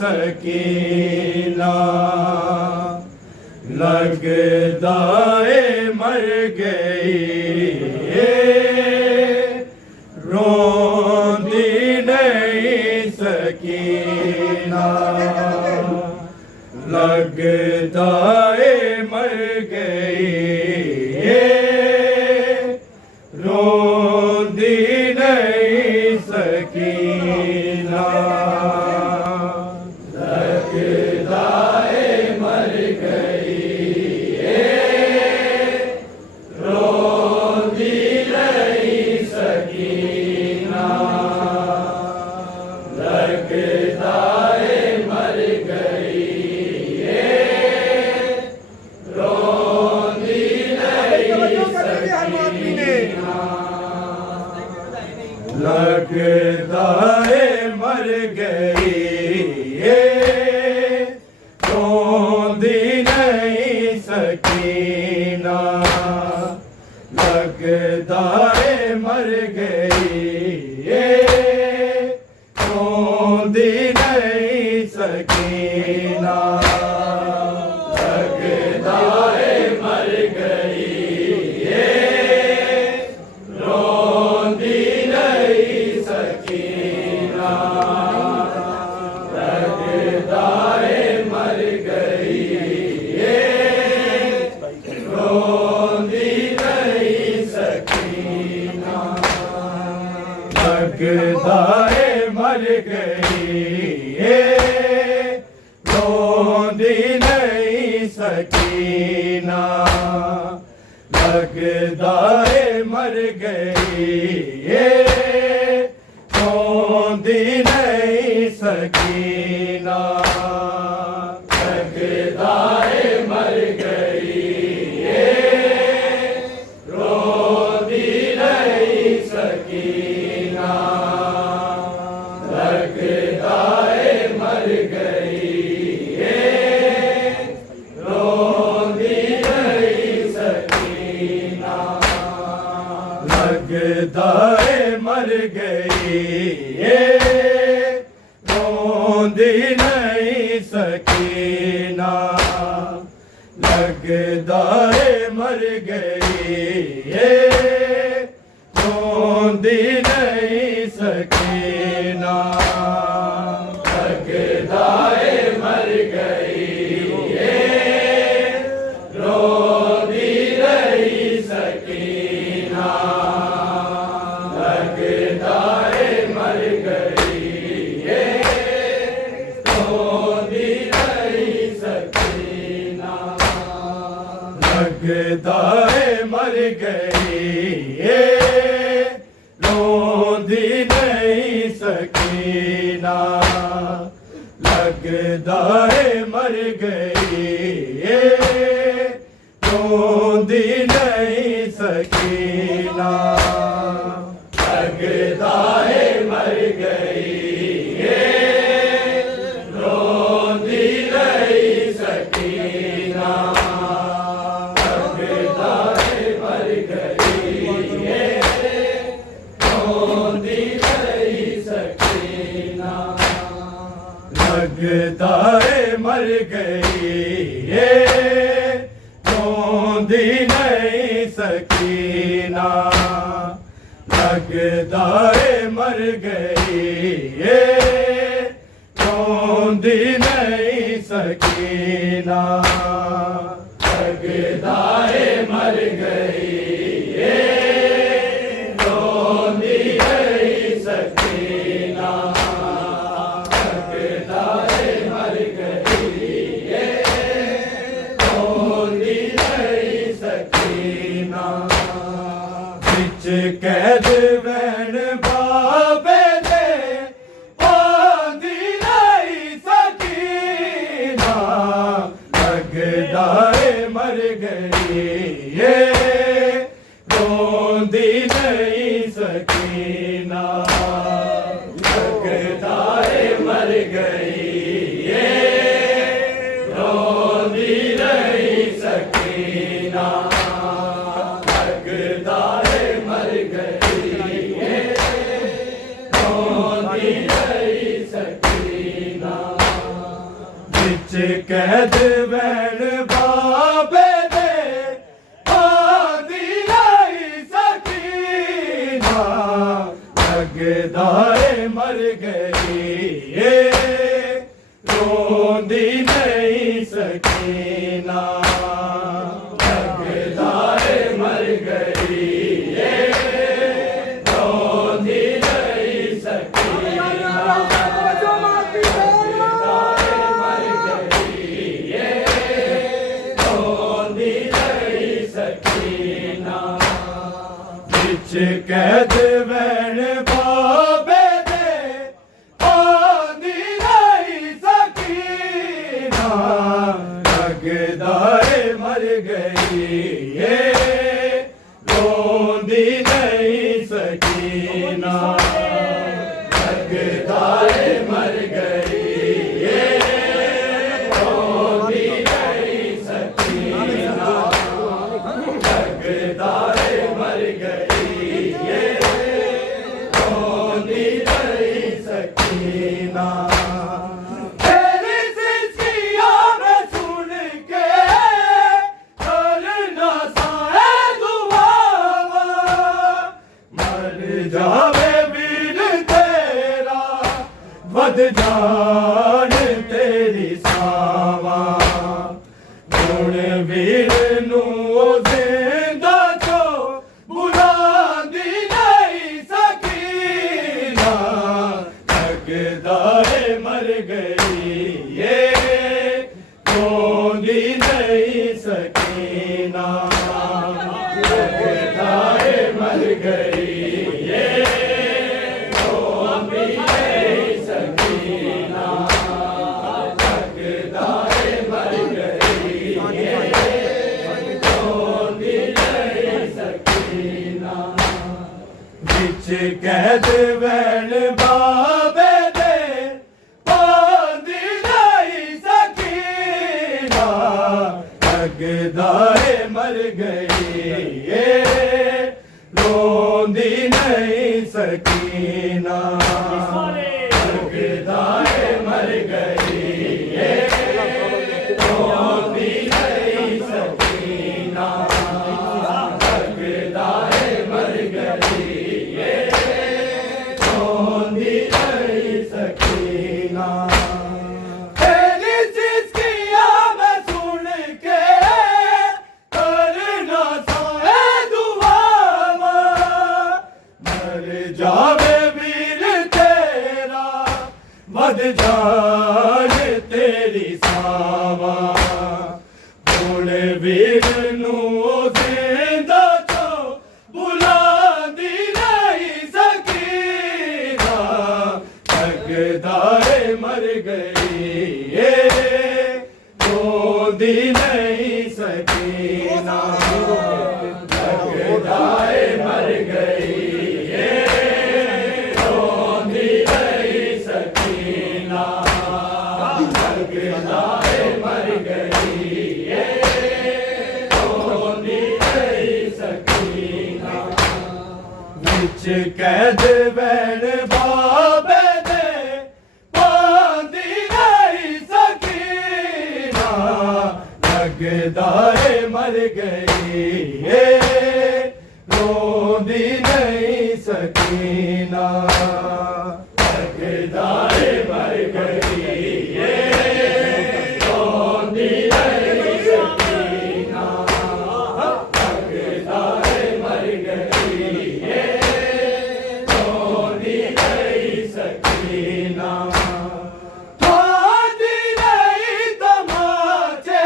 सकीना लगदा है मर गई रोंदी नहीं सकीना लगदा है मर गई रोंदी नहीं सकीना लगदा है मर गई रोंदी नहीं सकीना लगदा है मर गई रोंदी नहीं सकीना लगदा है मर गई लगदा है मर गई रोंदी नहीं सकीना लगदा है मर गई रोंदी नहीं सकीना लगदा है मर गई रोंदी नहीं सकीना लगदा है मर गई रोंदी नहीं सकीना लगदा है मर गई रोंदी नहीं सकीना लगदा है मर गई रोंदी नहीं सकीना लगदा है मर गई रोंदी नहीं सकीना लगदा है मर गई रोंदी नहीं सकीना लगदा है मर गई रोंदी नहीं सकीना लगदा है मर गई रोंदी नहीं सकीना लगदा है मर गई रोंदी नहीं सकीना लगदा है मर गई रोंदी नहीं सकीना लगदा है मर गई रोंदी नहीं सकीना लगदा है मर गई रोंदी नहीं सकीना लगदा है मर गई रोंदी नहीं सकीना लगदा है मर गई रोंदी नहीं सकीना बिच कैद बहन बाप गई ये रोंदी रही सकीना लगदा है मर गई ये रोंदी रही सकीना बिच कैद बैण बाबे दे आंदी रही सकीना लगदा है मर गई ये रोंदी नहीं सकीना लगदा है मर गई ये रोंदी नहीं सकीना लगदा है मर गई ये रोंदी नहीं सकीना बिच कैद बैण बाबे दे आंदी नहीं सकीना लगदा है मर गई ये रोंदी नहीं सकीना लगदा है मर गई ये रोंदी नहीं सकीना लगदा है मर गई ये रोंदी नहीं सकीना तेरी सिसकियां में सुन के करना साए दुआवा मर जावे वीर तेरा वध जान तेरी सावा गुण वीर नू जिंदा चो बुलांदी नहीं सकीना लगदा है मर गई ये रोंदी नहीं सकीना लगदा है मर गई ये रोंदी नहीं सकीना लगदा है मर गई ये रोंदी नहीं सकीना बिच कैद बैण बाबे दे आंदी नहीं सकीना लगदा है मर गई ये रोंदी नहीं सकीना लगदा है मर गई ये रोंदी नहीं सकीना लगदा है मर गई ये रोंदी नहीं सकीना तेरी सिसकियां में सुन के करना साए दुआवा मर जावे वीर तेरा वध जान तेरी सावा गुण वीर नू जिंदा चो बुलांदी नहीं सकीना लगदा है मर गई ये रोंदी नहीं सकीना लगदा है मर गई ये रोंदी नहीं सकीना लगदा है मर गई ये रोंदी नहीं सकीना बिच कैद बैण बाबे दे आंदी नहीं सकीना लगदा है मर गई ये रोंदी नहीं सकीना लगदा है मर गई ये रोंदी नहीं सकीना लगदा है मर गई ये रोंदी नहीं सकीना आंदी नहीं तमाचे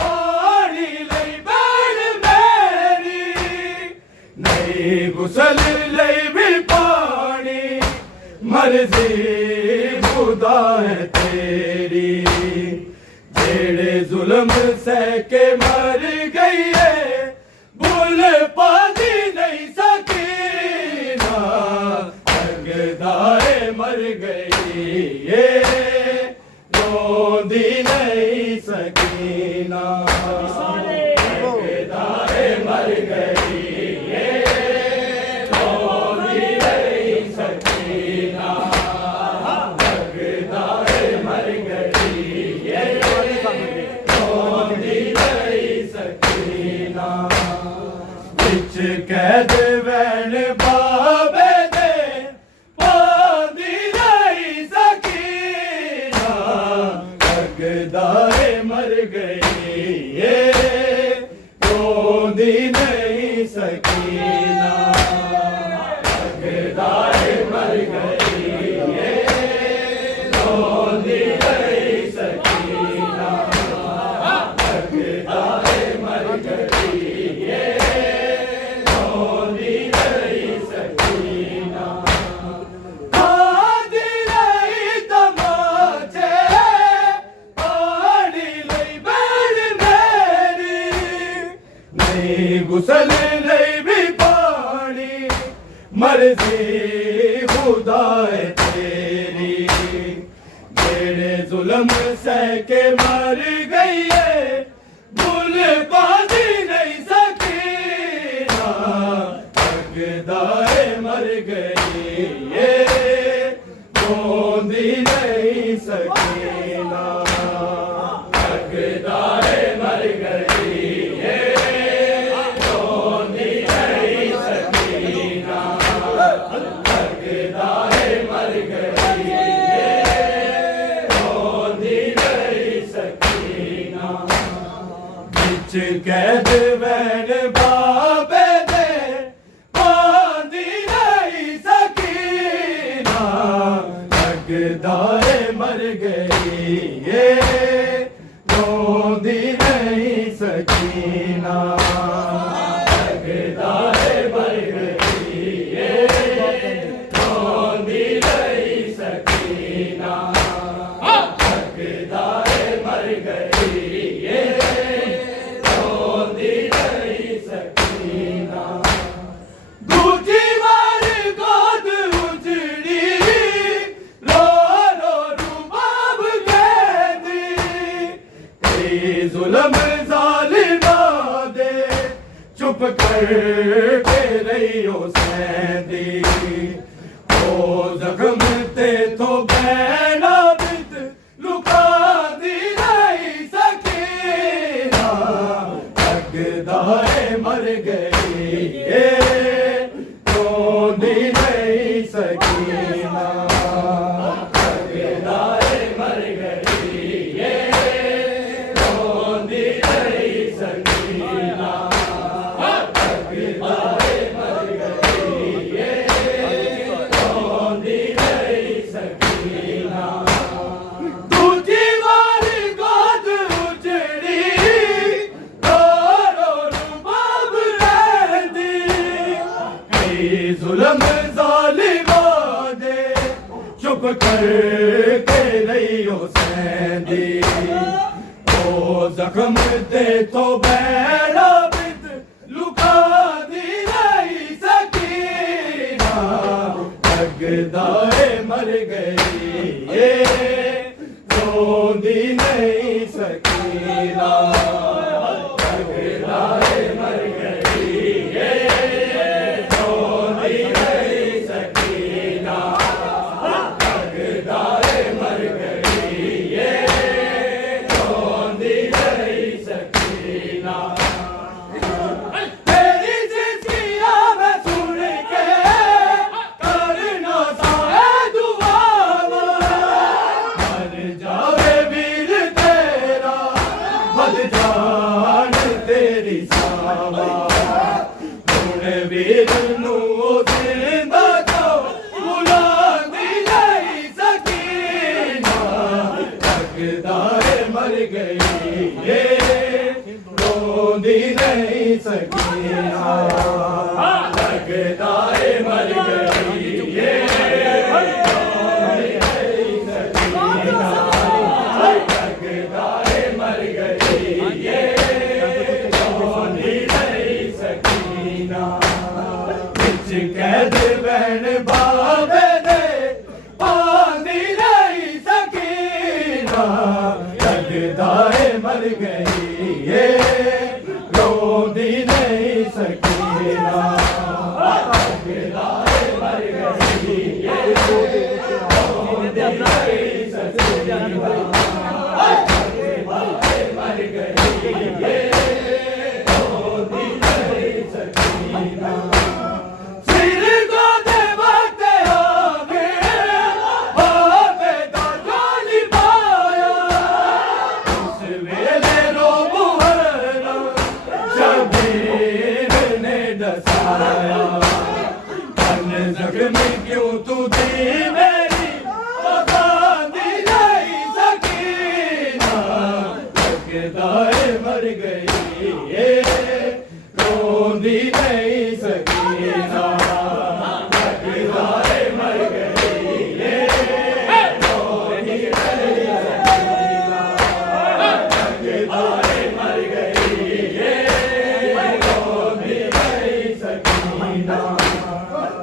पानी लई बैण मेरी नहीं गुसल लई भी पानी मर्जी खुदा है तेरी जेड़े जुल्म सह के मर गई है भूल पादी नहीं सकीना लगदा है मर गई ये रोंदी नहीं सकीना दाए मर गई ये रोंदी नहीं सकीना दाए मर गई ये रोंदी नहीं सकीना बिच कैद वैन बाबे दे पांदी नहीं सकीना दाए मर गई ये रोंदी नहीं सकीना दाए मर गई ये रोंदी नहीं सकीना दाए मर गई ये रोंदी नहीं सकीना आदि नहीं तमाचे आड़ी लई बैल मेरी नहीं गुसल नहीं भी पानी मर्जी खुदा है तेरी जेड़े जुल्म सह के मर गई है भूल पादी नहीं सकीना दाए मर गई ये रोंदी नहीं सकीना दाए मर गई ये रोंदी नहीं सकीना दाए मर गई ये रोंदी नहीं सकीना बिच कैद वैन बाबे दे पांदी नहीं सकीना दाए मर गई ये रोंदी नहीं सकीना दाए मर गई ये रोंदी नहीं सकीना दाए मर गई ये रोंदी नहीं सकीना दूजी बार गोद उजड़ी रो रो रुबाब कहती जुल्म जालिमा दे चुप कर के रहियो सहदी ओ जख्म ते तो बैना बित लुका दी नहीं सकीना दाए मर गई ये रोंदी नहीं सकीना दाए मर गई ये रोंदी नहीं सकीना दाए मर गई ये रोंदी नहीं सकीना दूजी बार गोद उजड़ी रो रो रुबाब रहती जुल्म जालिमा दे चुप कर के रहियो सहदी ओ जख्म ते तो बैरा बित लुका दी नहीं सकीना दाए मर गई ये रोंदी नहीं सकीना दाए मर गई ये रोंदी नहीं सकीना दाए मर गई ये रोंदी नहीं सकीना तेरी जिंदगियां मैं सुन के करना साए दुआ मर जावे वीर तेरा बद जा क्यों तू दी मेरी वफा दी नहीं सकीना लगदा है मर गई ये रोंदी नहीं सकीना लगदा है मर गई ये रोंदी नहीं सकीना लगदा है मर गई ये रोंदी नहीं सकीना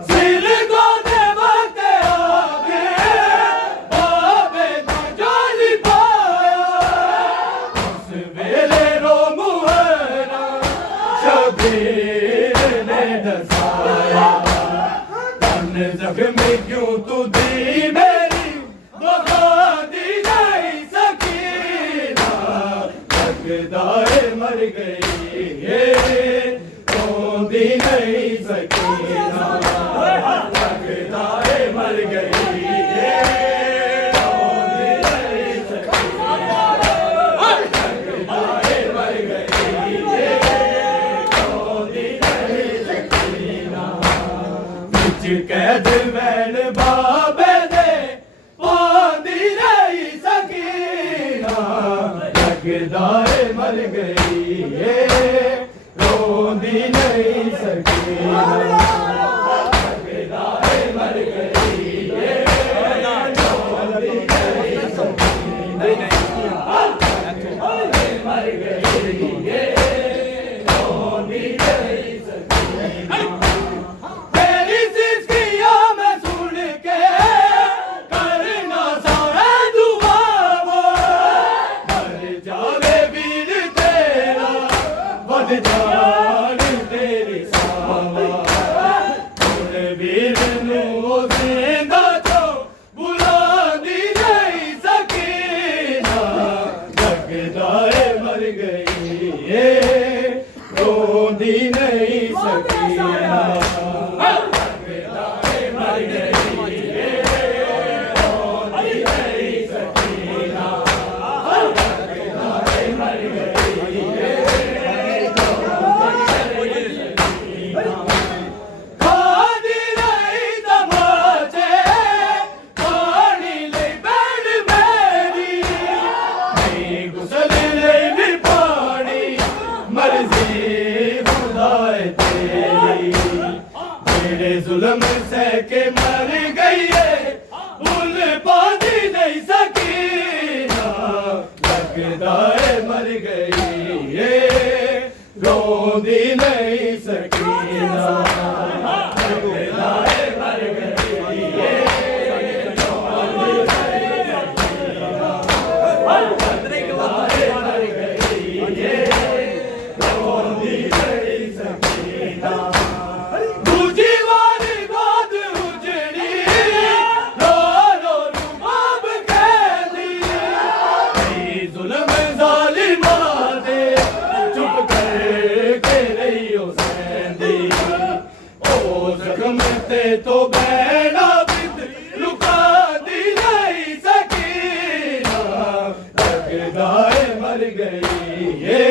सिर को दे वक्त आगे बाबे दा जाली पाया उस वेले रो मुहरा शबीर ने दसाया तन जख्मी क्यों तू दी मेरी वफा दी नहीं सकीना लगदा है मर गई ये रोंदी नहीं सकीना लगदा है मर गई ये रोंदी नहीं सकीना लगदा है मर गई ये रोंदी नहीं सकीना विच कैद वैन बाबे दे पांदी नहीं सकीना लगदा है मर गई ये रोंदी नहीं सकीना लगदा है मर गई ये रोंदी नहीं सकीना मर गई ये रोंदी नहीं सकीना तेरी सिसकियां मैं सुन के करना सारा दुआ मर जावे वीर तेरा वध जान तेरी सावा हुण वीर नू जिंदा तो बुलांदी नहीं सकीना लगदा है मर गई ये रोंदी नहीं सकीना लगदा है मर गई ये रोंदी नहीं सकीना लगदा है मर गई ये खादी नहीं तमाचे पानी ले बैठ मेरी नहीं गुसल ले भी पानी मर्जी खुदाए तेरी मेरे जुल्म से के मर गई है भूल पानी नहीं सकीना लगदा है मर गई ये रोंदी नहीं सकीना लगदा है मर गई ये रोंदी नहीं सकीना लगदा है मर गई ये रोंदी नहीं सकीना दूजी वाली गोद उजड़ी रो रो रुबाब कहती नहीं जुल्म जालिमा दे चुप करके रहियो सहंदी ओ जख्म ते तो बैना बिद लुका दी नहीं सकीना लगदा है मर गई ये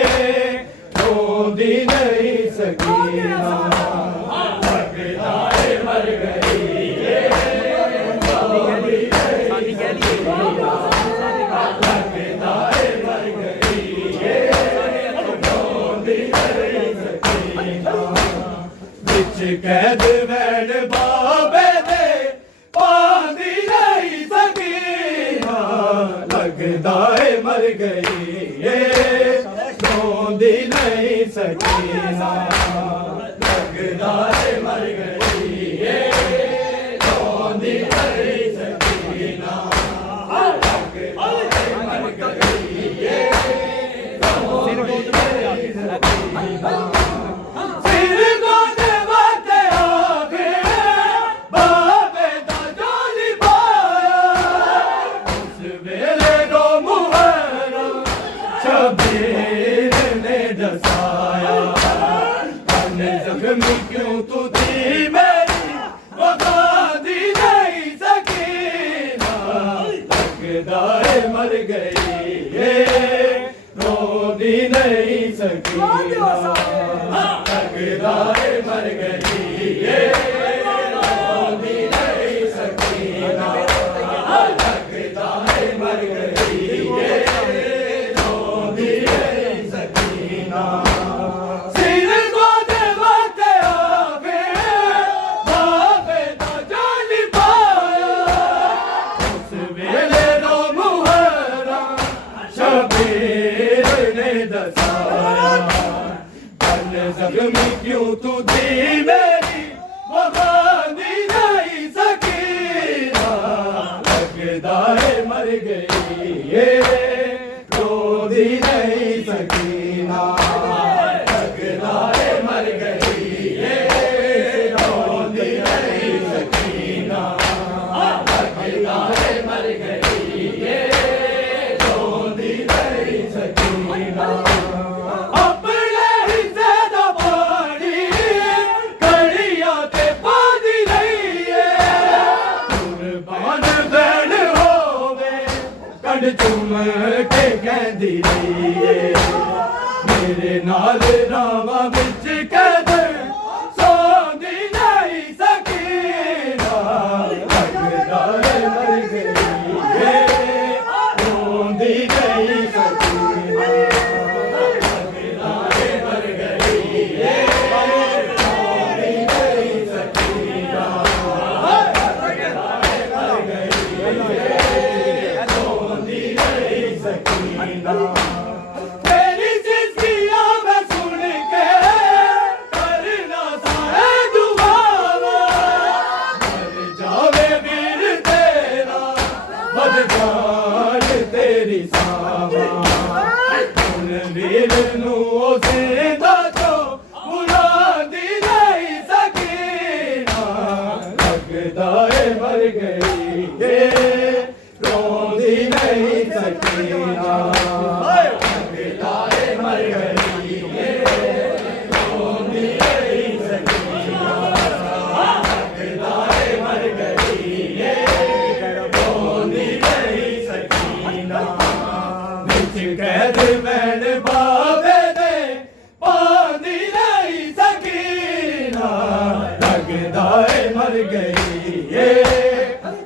रोंदी नहीं सकीना लगदा है मर गई ये रोंदी नहीं सकीना लगदा है मर गई ये रोंदी नहीं सकीना विच कैद वैन बाबे दे पांदी नहीं सकीना लगदा है मर गई ये रोंदी नहीं सकीना लगदा है मर गई ये रोंदी नहीं सकीना लगदा है मर गई ये रोंदी नहीं सकीना सिर को दे वक्त आगे बाबे दा जाली पाया उस वेले रो मुहरा शबीर ने दसाया तन जख्मी क्यों तू दी मेरी वफा दी नहीं सकीना लगदा है मर गई ये रोंदी नहीं सकीना लगदा है मर गई ये रोंदी नहीं जख्मी क्यों तू थी मेरी वफा दी नहीं सकीना लगदा है मर गई ये रो दी नहीं सकीना लगदा है मर गई ये रो दी नहीं सकीना लगदा है मर गई ये रो दी नहीं सकीना चुम के कहती रही मेरे नाल रावा बिच कदर सोंदी नहीं सकीना लगदा है मर गई रोंदी नहीं सकीना लगदा है मर गई रोंदी नहीं सकीना लगदा है मर गई तेरी जिंदगियां में सुन के करना साए दुआवा मर जावे वीर तेरा बदजान तेरी सावा सुन वीर नू जिंदा तो बुला दी नहीं सकीना लगदा है मर गई रोंदी नहीं सकीना लगदा है मर गई रोंदी नहीं सकीना लगदा है मर गई रोंदी नहीं सकीना बिच कैद मैन बाबे दे पांदी नहीं सकीना लगदा है मर गई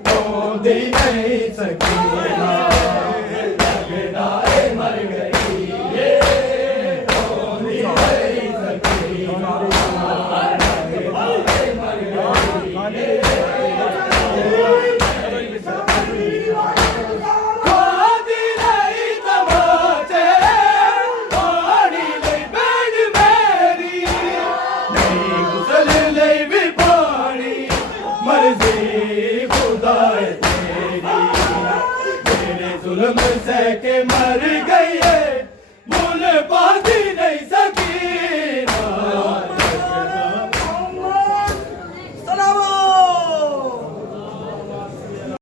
रोंदी नहीं सकीना लगदा है मर गई रोंदी नहीं सकीना लगदा है मर गई खादी नहीं तमाचे पानी ले बैठ मेरी नहीं गुसल ले भी पानी मर्जी खुदा जुल्म सह के मर गई है भूल पाती नहीं